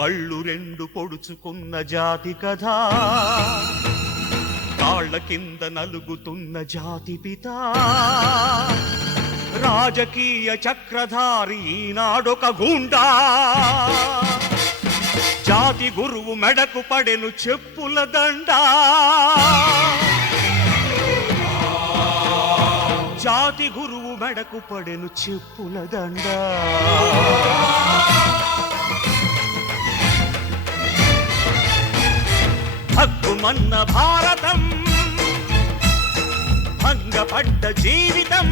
కళ్ళు రెండు పొడుచుకున్న జాతి కథ, కాళ్ళ కింద నలుగుతున్న జాతి పిత, రాజకీయ చక్రధారి ఈనాడొక గూండా, జాతి గురువు మెడకు పడెను చెప్పుల దండ, జాతి గురువు మెడకు పడెను చెప్పుల దండ. హక్కుమన్న భారతం, భంగపడ్డ జీవితం,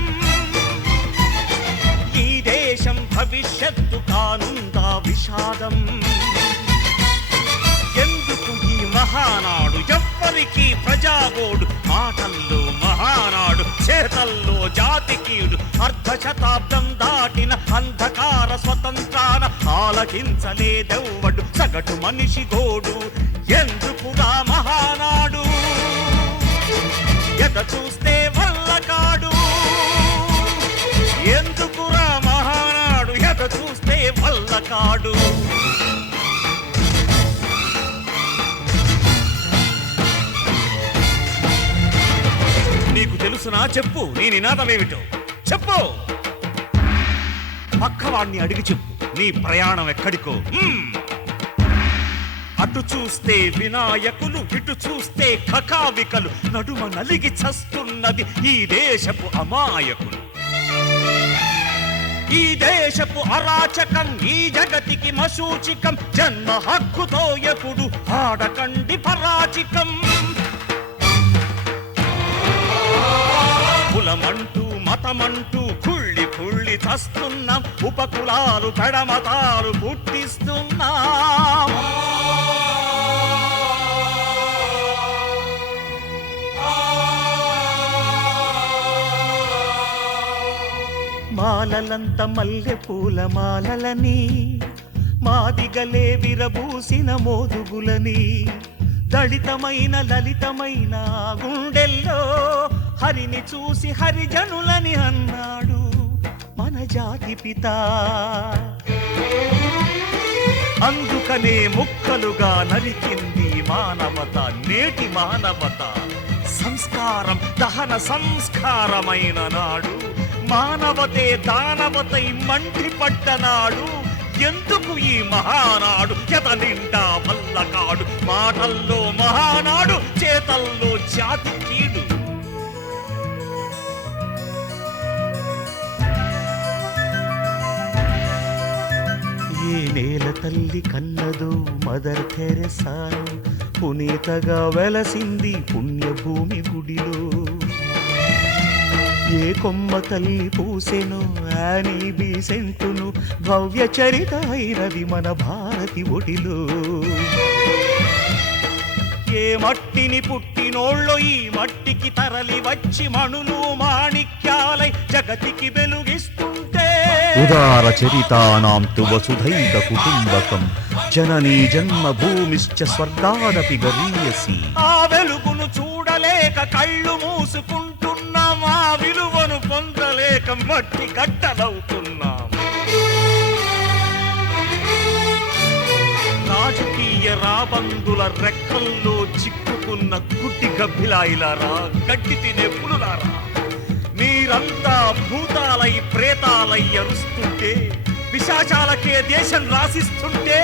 ఈ దేశం భవిష్యత్తు కానుందా విషాదం. ఎందుకు ఈ మహానాడు, ఎవ్వరికి ప్రజాగోడు, మాటల్లో మహానాడు, చేతల్లో జాతికీడు, అర్ధ శతాబ్దం దాటిన అంధకార స్వతంత్రాన ఆలకించలేదెవ్వడు సగటు మనిషి గోడు. ఎందుకుగా మహానాడు, ఎద చూస్తే వల్లకాడు, ఎందుకురా మహానాడు, ఎద చూస్తే వల్లకాడు. నీకు తెలుసునా చెప్పు, నీ నినాదమేమిటో చెప్పు. పక్కవాణ్ణి అడిగి చెప్పు నీ ప్రయాణం ఎక్కడికో. అటు చూస్తే వినాయకులు, ఇటు చూస్తే కకావికలు, నడుమ నలిగి చస్తున్నది ఈ దేశపు అమాయకులు. ఈ దేశపు అరాచకం ఈ జగతికి మశూచికం, జన్మ హక్కుతో ఎప్పుడు ఆడకండి పరాచికం. కులమంటూ మతమంటూ కుళ్ళి కుళ్ళి చస్తున్నాం, ఉపకులాలు పెడమతాలు పుట్టిస్తున్నాం. మాలలంత మల్లె పూల మాలలని, మాదిగలే విరబూసిన మోదుగులని, దళితమైన లలితమైన గుండెల్లో హరిని చూసి హరిజనులని అన్నాడు మన జాతి పిత. అందుకనే ముక్కలుగా నరికింది మానవత, నేటి మానవత. సంస్కారం దహన సంస్కారమైన నాడు, మానవతే దానవతై మండిపడ్డనాడు. ఎందుకు ఈ మహానాడు, ఎద నిండా వల్లకాడు, మాటల్లో మహానాడు, చేతల్లో జాతి కీడు. ఏ నేల తల్లి కన్నదో మదర్ తెరెసాను, పునీతగా వెలసింది పుణ్యభూమి గుడిలో. ఏ కొమ్మ తల్లి పూసెను యానీ బీసెంటును, భవ్య చరిత అయినది మన భారతి ఒడిలో. ఏ మట్టిని పుట్టినోళ్ళో ఈ మట్టికి తరలి వచ్చి మణులు మాణిక్యాలై జగతికి వెలుగిస్తుంటే, ఉదార చరితానాం తు వసుధైక కుటుంబకం, జననీ జన్మభూమిశ్చ స్వర్గాదపి గరీయసి. ఆ వెలుగును చూడలేక కళ్ళు మూసుకుంటున్నాం, ఆ విలువను పొందలేక మట్టి గట్టలవుతున్నాం. రాజకీయ రాబందుల రెక్కల్లో చిక్కుకున్న గుడ్డి గబ్బిలాయిలారా, గడ్డి తినే పులులారా, మీరంతా భూతాలై ప్రేతాలై అరుస్తుంటే, విశాచాలకే దేశం రాసిస్తుంటే,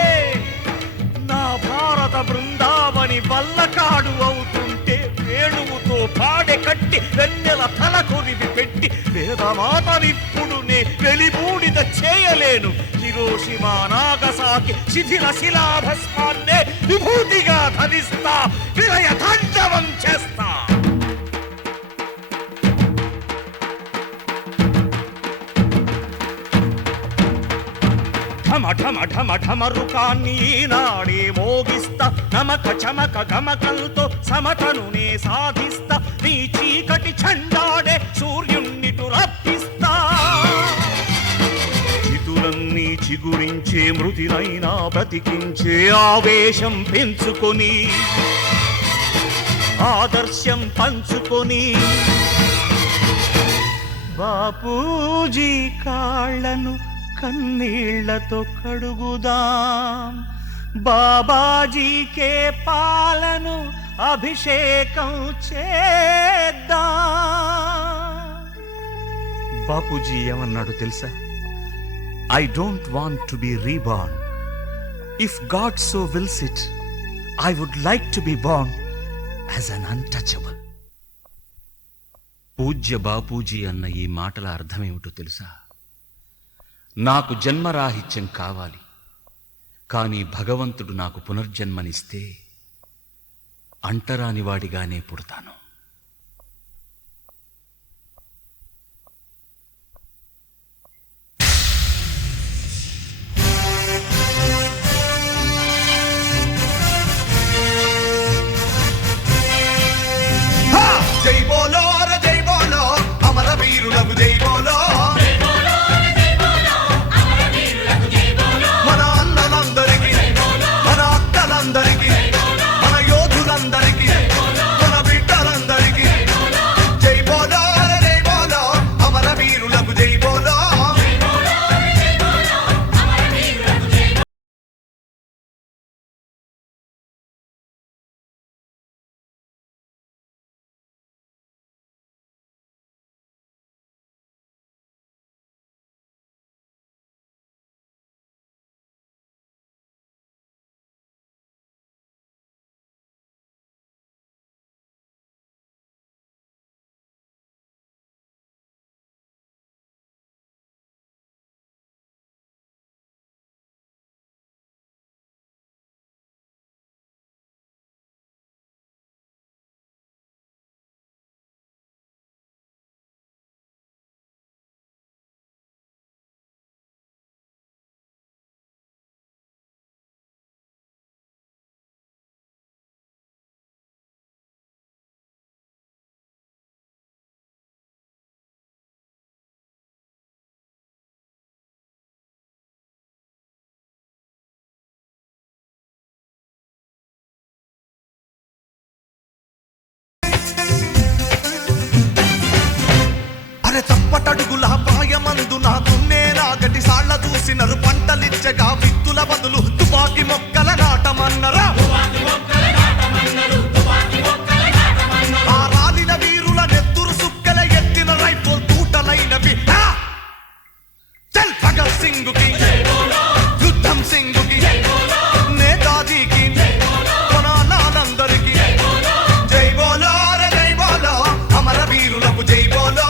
నా భారత బృందావని వల్లకాడు అవుతుంటే, వేణువుతో పాడె కట్టి వెన్నెల తల కొరివి పెట్టి వేదమాతనిప్పుడు నే వెలిబూడిద చేయలేను. హిరోషిమా నాగసాకి శిథిల శిలాభస్మాన్నే విభూతిగా ధరిస్తా, విలయ తాండవం చేస్తా. ఢమ ఢమ ఢమ ఢమరుకాన్ని ఈనాడే మోగిస్తా, నమక చమక గమకంతో సమతను నే సాధిస్తా, నీ చీకటి చండాడే సూర్యున్నిటు రప్పిస్తా. చితులన్నీ చిగురించే మృతినైనా బ్రతికించే ఆవేశం పెంచుకొని, ఆదర్శం పంచుకొని, బాపూజీ కాళ్ళను కన్నీళ్లతో కడుగుదాం, బాబాజీకే పాలను అభిషేకం చేద్దాం. బాపూజీ ఏమన్నాడు తెలుసా? I don't want to be reborn. If God so wills it, I would like to be born as an untouchable. పూజ్య బాపూజీ అన్న ఈ మాటల అర్థమేమిటో తెలుసా? నాకు జన్మరాహిత్యం కావాలి, కానీ భగవంతుడు నాకు పునర్జన్మనిస్తే అంటరానివాడిగానే పుడతాను. జై బోలో అరే జై బోలో అమర వీరులకు జై బోలో, మన అన్నలందరికీ, మన అక్కలందరికీ, మన యోధులందరికీ, మన బిడ్డలందరికీ జై బోలో అరే జై బోలో అమర వీరులకు జై బోలో. అరే తప్పటడుగుల పాయమందున దున్నే నాగటి సాళ్ల చూసినరు, పంటలిచ్చగా విత్తుల బదులు తుపాకి మొక్కల నాటమన్నరా. ఆ రాలిన వీరుల నెత్తురు సుక్కల ఎత్తిన రైఫుల్ తూటలైనవి. చల్ భగత్ సింగుకి, యుద్ధం సింగుకి, నేతాజీకి, మన అన్నానందరికీ జై బోలో అరే జై బోలో అమర వీరులకు జై బోలో.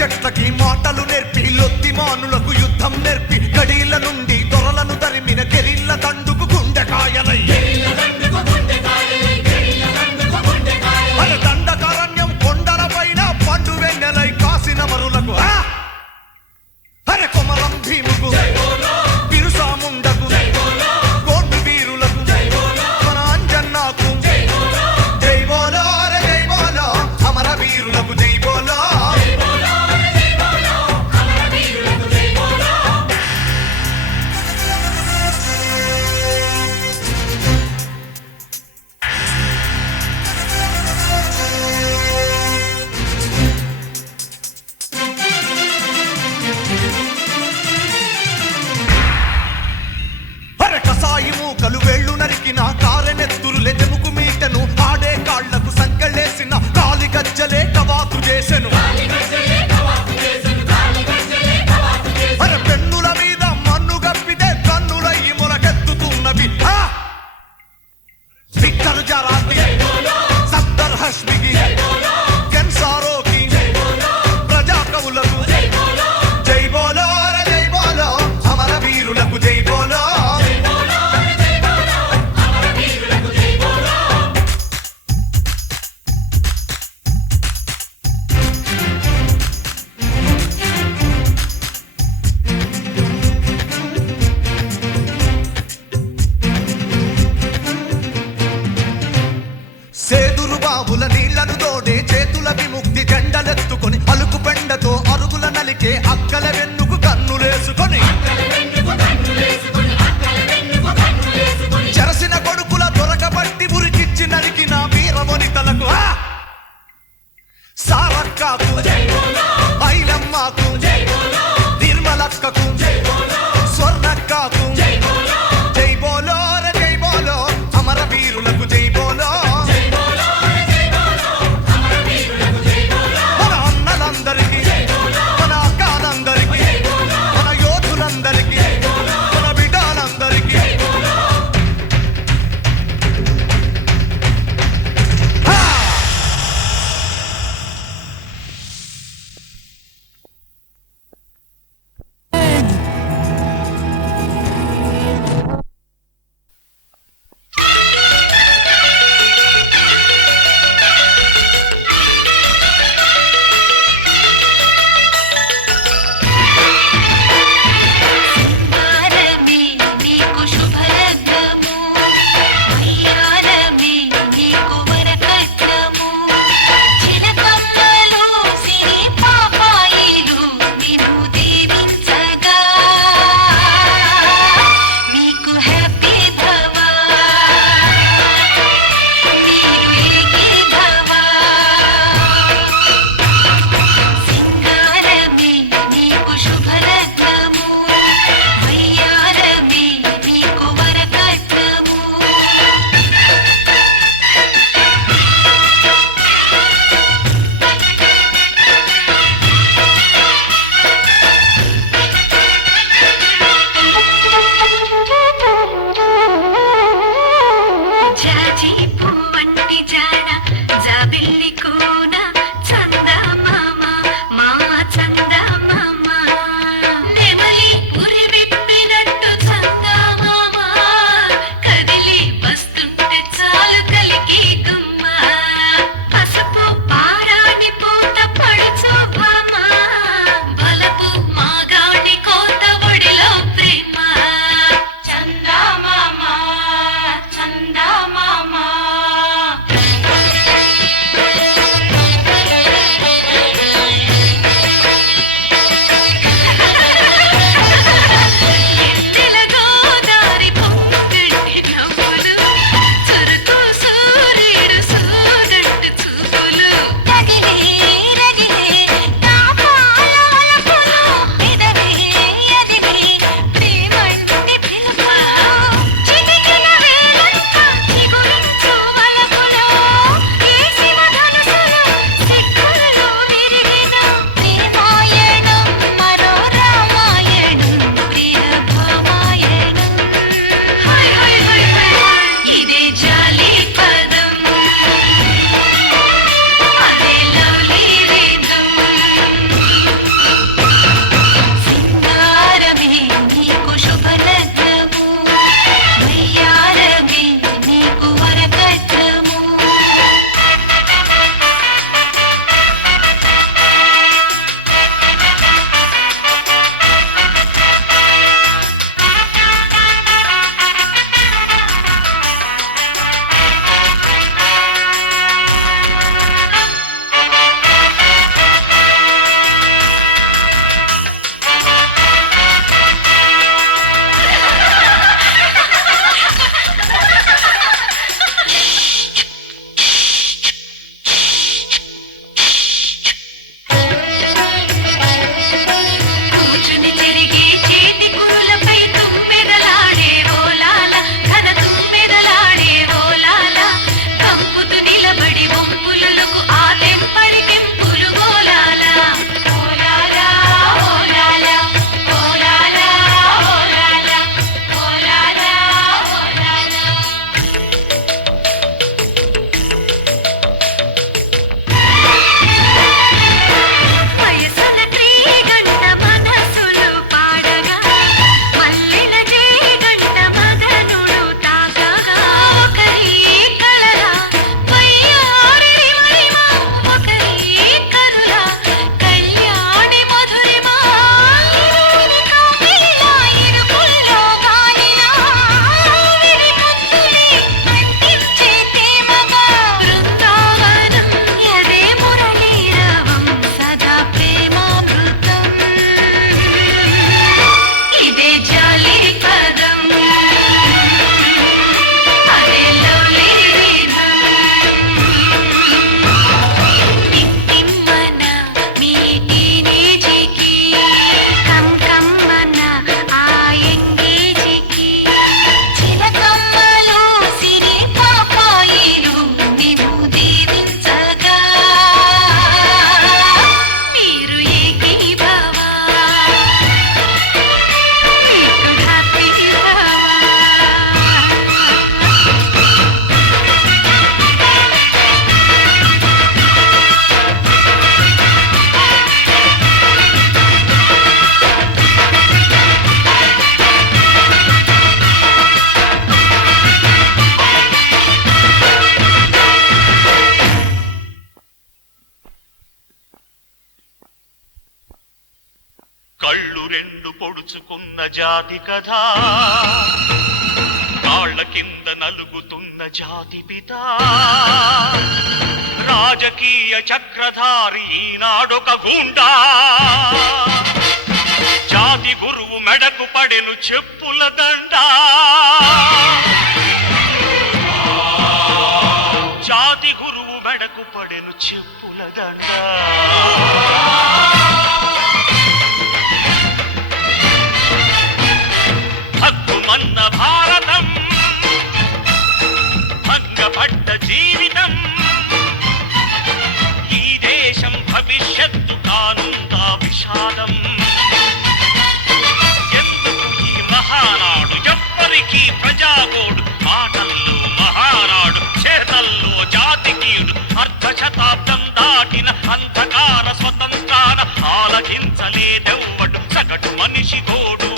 చెట్లకి మాటలు నేర్పి, లొత్తి మానులకు యుద్ధం నేర్పి, గడీల నుండి దొరలను తరిమిన గెరిల్ల దండుకు గుండెకాయలై, అరే దండకారణ్యం కొండల పైన పండు వెన్నెలై కాసిన మరులకు, అరే కొమరం భీముకు, బిరుసాముండకు, కోండు వీరులకు, మన అంజన్నాకు జై బోలో అరే జై బోలో అమర వీరులకు జై బోలో. కసాయి మూకలు వేళ్ళు నరికిన, కారెనెత్తురు లెజముకు మీటను, ఆడే కాళ్లకు సంకళ్ళేసిన, కాలి గజ్జలే కవాతు చేసెను. అరే పెన్నుల మీద మన్ను గప్పితే కన్నులయ్యి మొలకెత్తుతున్నవి. విక్టర్ జరాకి, సద్దర్ హష్మికి, కెన్సారోకి, ప్రజా కవులకు జై బోలో అరే జై బోలో అమర వీరులకు జై బోలో. వేళ్ళు పొడుచుకున్న జాతి కథ, కాళ్ళ కింద నలుగుతున్న జాతి పిత, రాజకీయ చక్రధారి ఈనాడొక గుండా, జాతి గురువు మెడకు పడెను చెప్పుల దండ, జాతి గురువు మెడకు పడెను చెప్పుల దండ. హక్కుమన్న భారతం, భంగపడ్డ జీవితం, ఈ దేశం భవిష్యత్తు కానుందా విషాదం. ఎందుకు ఈ మహానాడు, ఎవ్వరికీ ప్రజాగోడు, మాటల్లో మహానాడు, చేతల్లో జాతికీయుడు, అర్ధ శతాబ్దం దాటిన అంధకార స్వతంత్రాన ఆలకించలేదెవ్వడు సగటు మనిషి గోడు.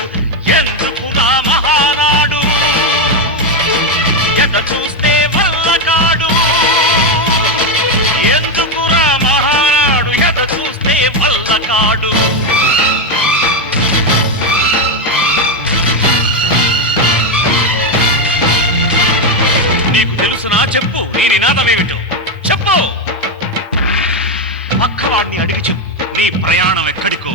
ఎందుకు నా మహానాడు, ఎద చూస్తే వల్లకాడు, ఎందుకు నా మహానాడు, ఎద చూస్తే వల్లకాడు. నీకు తెలుసునా చెప్పు, నీ నినాదమేమిటో చెప్పు. పక్కవాడిని అడిగి చెప్పు నీ ప్రయాణం ఎక్కడికో.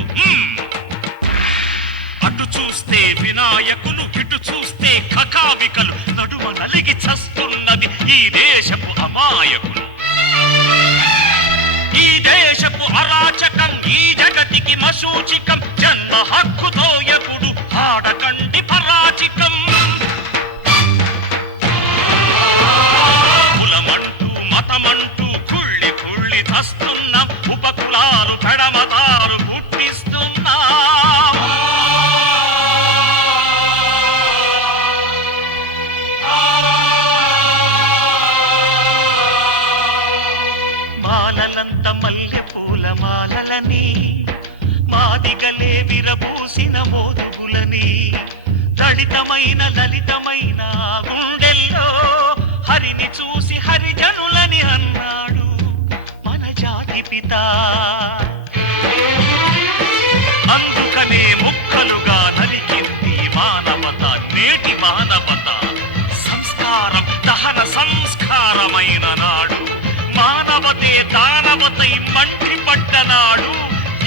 అటు చూస్తే వినాయకులు, ఇటు చూస్తే కకావికలు, నడుమ నలిగి చస్తున్నది ఈ దేశపు అమాయకులు. ఈ దేశపు అరాచకం ఈ జగతికి మశూచికం, జన్మ హక్కుతో ఎప్పుడు ఆడకండి పరాచికం. కులమంటూ మతమంటూ కుళ్ళి కుళ్ళి చస్తున్నాం, ఉపకులాలు పెడమతారు పుట్టిస్తున్నాం. మాలలంత మల్లె పూల మాలలని, మాదిగలే విరబూసిన మోదుగులని, దళితమైన లలితమైన గుండెల్లో హరిని చూసి హరిజనులని అన్నాడు మన జాతి పిత. అందుకనే ముక్కలుగా నరికింది మానవత, నేటి మానవత. సంస్కారం దహన సంస్కారమైన నాడు, మానవతే దానవతై మంటి పడ్డనాడు.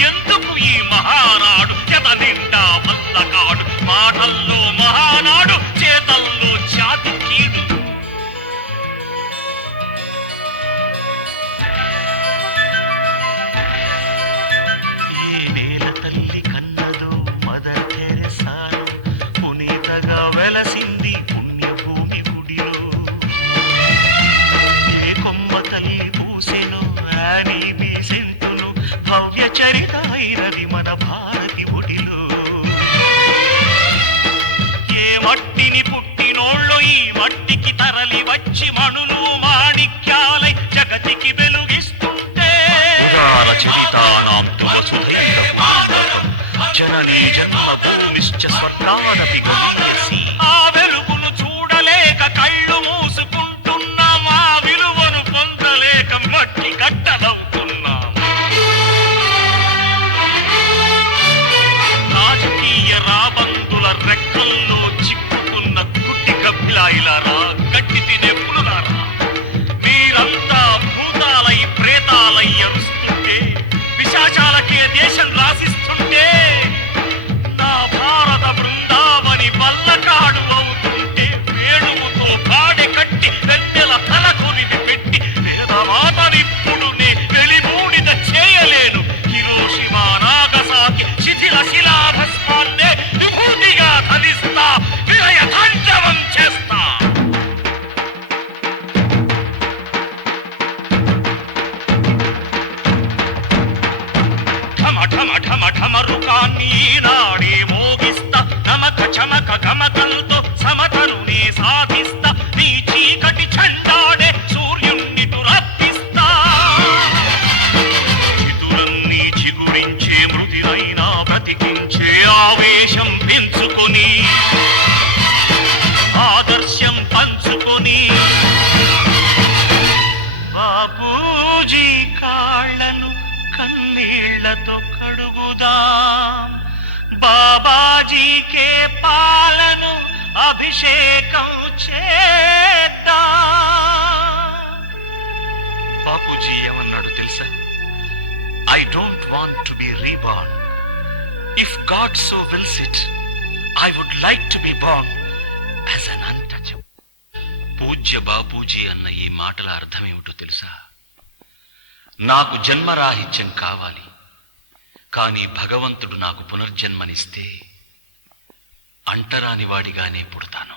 ఎందుకు ఈ మహానాడు, ఎద నిండా వల్లకాడు, మాటల్లో మహానాడు, చేతల్లో జాతి కీడు. ఏ నేల తల్లి కన్నదో మదర్ తెరెసాను, పునీతగా వెలసింది పుణ్యభూమి గుడిలో. ఏ కొమ్మ తల్లి పూసెను యానీ బీసెంటును, భవ్య చరిత అయినది మన భారతి ఒడిలో. ఏ మట్టిని పుట్టినోళ్ళు ఈ మట్టికి తరలి వచ్చి మణులు మాణిక్యాలై జగతికి వెలుగిస్తుంటే, జననీ జన్మభూమిశ్చ స్వర్గాదపి గరీయసి. ఆ వెలుగును చూడలేక కళ్ళు మూసుకుంటున్నాం, ఆ విలువను పొందలేక మట్టి కట్టలవుతున్నాం. రాజకీయ రాబందుల రెక్కల్లో చిక్కుకున్న గుడ్డి కపిలాయిలారా, గట్టి తినే పులులారా, మీరంతా భూతాలై ప్రేతాలై అరుస్తుంటే, పిశాచాలకే దేశం రాసిస్తుంటే, నా భారత బృందావని వల్లకాడు అవుతుంటే, వేణువుతో పాడె కట్టి వెన్నెల తలకొనిది పెట్టి వేదమాతనిప్పుడు నే వెలిబూడిద చేయలేను. హిరోషిమా నాగసాకి శిథిల శిలాభస్మాన్నే విభూతిగా ధరిస్తా, విలయ తాండవం చేస్తా. ఠమ ఠమ ఠమ ఠమరుకాన్ని ఈనాడే మోగిస్తా, నమక చమక గమకంతో సమతను నే సాధిస్తా. నీ చీకటి చండాడే సూర్యుణ్ణి దురప్పిస్తా. చితులన్నీ చిగురించే మృతినైనా బ్రతికించే ఆవేశం పెంచుకొని, ఆదర్శం పంచుకొని, బాపూజీ కాళ్ళను కన్నీళ్లతో కడుగుదాం, బాబాజీకే పాలను అభిషేకం చేద్దా. బాపూజీ ఏమన్నాడు తెలుసా? I don't want to be reborn. If God so wills it, I would like to be born as an untouchable. పూజ్య బాపూజీ అన్న ఈ మాటల అర్థం ఏమిటో తెలుసా? నాకు జన్మరాహిత్యం కావాలి, కానీ భగవంతుడు నాకు పునర్జన్మనిస్తే అంటరాని వాడిగానే పుడతాను.